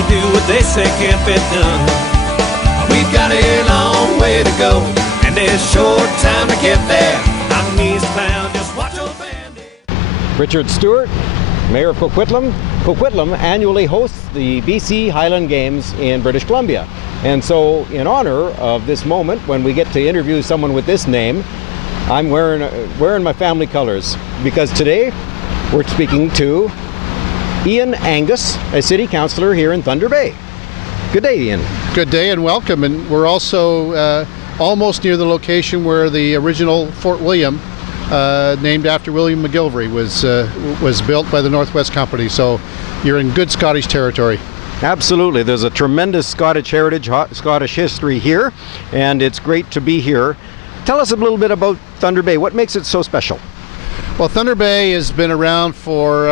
gonna do what they say can't be done. We've got a long way to go, and there's short time to get there. I'm eastbound, just watch old Bandy. Richard Stewart, Mayor of Coquitlam. Coquitlam annually hosts the BC Highland Games in British Columbia. And so in honor of this moment when we get to interview someone with this name, I'm wearing my family colors, because today we're speaking to Ian Angus, a city councillor here in Thunder Bay. Good day, Ian. Good day and welcome. And we're also almost near the location where the original Fort William, named after William McGilvery, was built by the Northwest Company. So you're in good Scottish territory. Absolutely. There's a tremendous Scottish heritage, Scottish history here, and it's great to be here. Tell us a little bit about Thunder Bay. What makes it so special? Well, Thunder Bay has been around for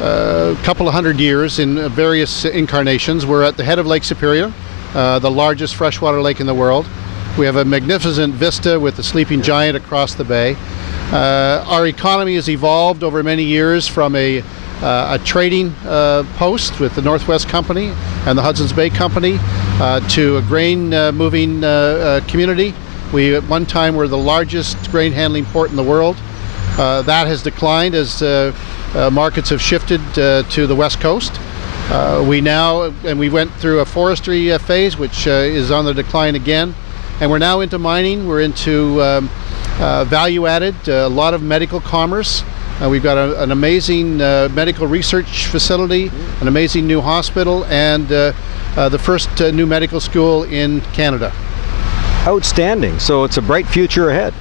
a couple of hundred years in various incarnations. We're at the head of Lake Superior, the largest freshwater lake in the world. We have a magnificent vista with the sleeping giant across the bay. Our economy has evolved over many years from a trading post with the Northwest Company and the Hudson's Bay Company to a grain moving community. We at one time were the largest grain handling port in the world. That has declined as markets have shifted to the West Coast. We went through a forestry phase, which is on the decline again. And we're now into mining. We're into value added, a lot of medical commerce. We've got an amazing medical research facility, an amazing new hospital, and the first new medical school in Canada. Outstanding. So it's a bright future ahead.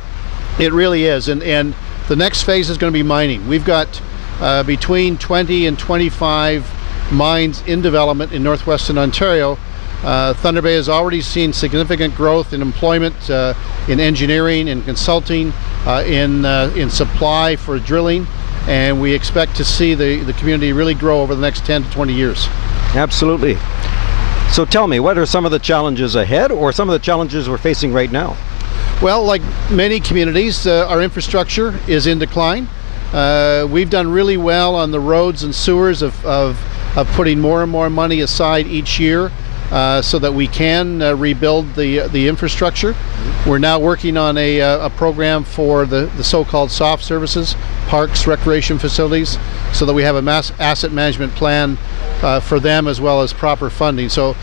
It really is. And the next phase is going to be mining. We've got between 20 and 25 mines in development in northwestern Ontario. Thunder Bay has already seen significant growth in employment, in engineering, in consulting, in supply for drilling, and we expect to see the community really grow over the next 10 to 20 years. Absolutely. So tell me, what are some of the challenges ahead, or some of the challenges we're facing right now? Well, like many communities, our infrastructure is in decline. We've done really well on the roads and sewers of putting more and more money aside each year so that we can rebuild the infrastructure. We're now working on a program for the so-called soft services, parks, recreation facilities, so that we have a mass asset management plan for them, as well as proper funding. So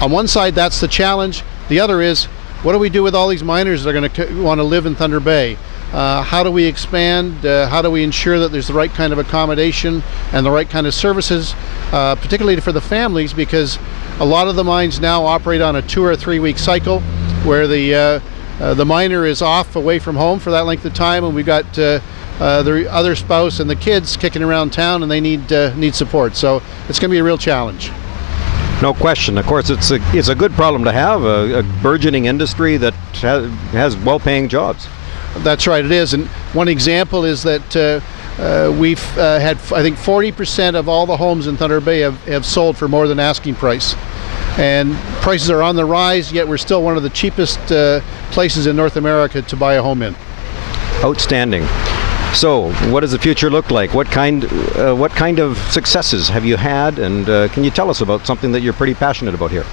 on one side, that's the challenge. The other is, what do we do with all these miners that are going to want to live in Thunder Bay? How do we expand? How do we ensure that there's the right kind of accommodation and the right kind of services, particularly for the families, because a lot of the mines now operate on a 2 or 3 week cycle where the miner is off away from home for that length of time, and we've got the other spouse and the kids kicking around town, and they need support. So it's going to be a real challenge. No question. Of course, it's a good problem to have, a burgeoning industry that has well-paying jobs. That's right, it is. And one example is that we've had, I think, 40% of all the homes in Thunder Bay have sold for more than asking price. And prices are on the rise, yet we're still one of the cheapest places in North America to buy a home in. Outstanding. So, what does the future look like? What kind of successes have you had, and can you tell us about something that you're pretty passionate about here?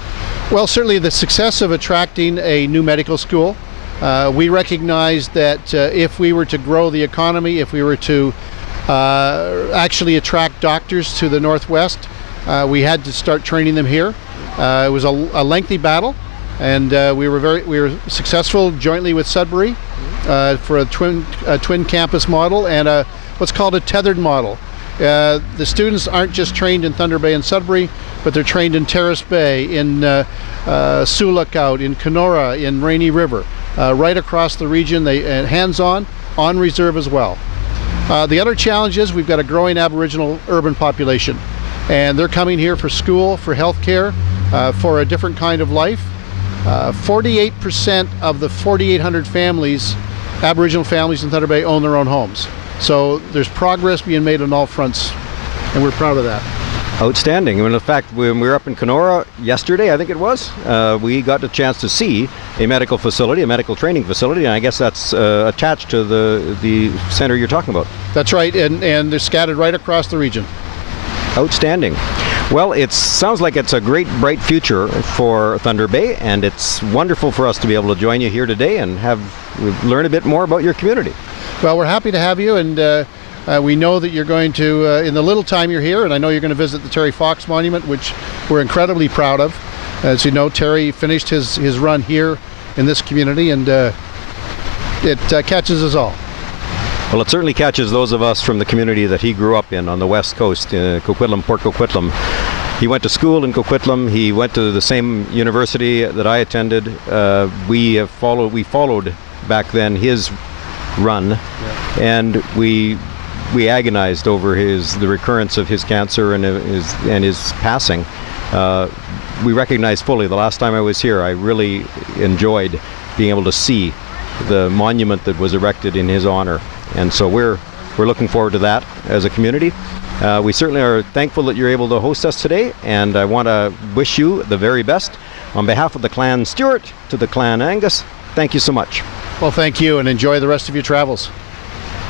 Well, certainly the success of attracting a new medical school. We recognize that if we were to grow the economy, if we were to actually attract doctors to the Northwest, we had to start training them here. It was a lengthy battle, and we were successful jointly with Sudbury for a twin campus model and what's called a tethered model. The students aren't just trained in Thunder Bay and Sudbury, but they're trained in Terrace Bay, in Sioux Lookout, in Kenora, in Rainy River, right across the region. They hands-on, on reserve as well. The other challenge is we've got a growing Aboriginal urban population, and they're coming here for school, for healthcare, for a different kind of life. 48% of the 4,800 families, Aboriginal families in Thunder Bay, own their own homes. So there's progress being made on all fronts, and we're proud of that. Outstanding. And in fact, when we were up in Kenora yesterday, I think it was, we got the chance to see a medical facility, a medical training facility, and I guess that's attached to the center you're talking about. That's right, and they're scattered right across the region. Outstanding. Well, it sounds like it's a great, bright future for Thunder Bay, and it's wonderful for us to be able to join you here today and learn a bit more about your community. Well, we're happy to have you, and we know that you're going to, in the little time you're here, and I know you're going to visit the Terry Fox Monument, which we're incredibly proud of. As you know, Terry finished his run here in this community, and it catches us all. Well, it certainly catches those of us from the community that he grew up in on the west coast, Coquitlam, Port Coquitlam. He went to school in Coquitlam. He went to the same university that I attended. We followed back then his run, and we agonized over the recurrence of his cancer and his passing. We recognize fully. The last time I was here, I really enjoyed being able to see the monument that was erected in his honor. And so we're looking forward to that as a community. We certainly are thankful that you're able to host us today, and I want to wish you the very best. On behalf of the Clan Stewart to the Clan Angus, thank you so much. Well, thank you, and enjoy the rest of your travels.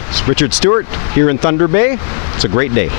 It's Richard Stewart here in Thunder Bay. It's a great day.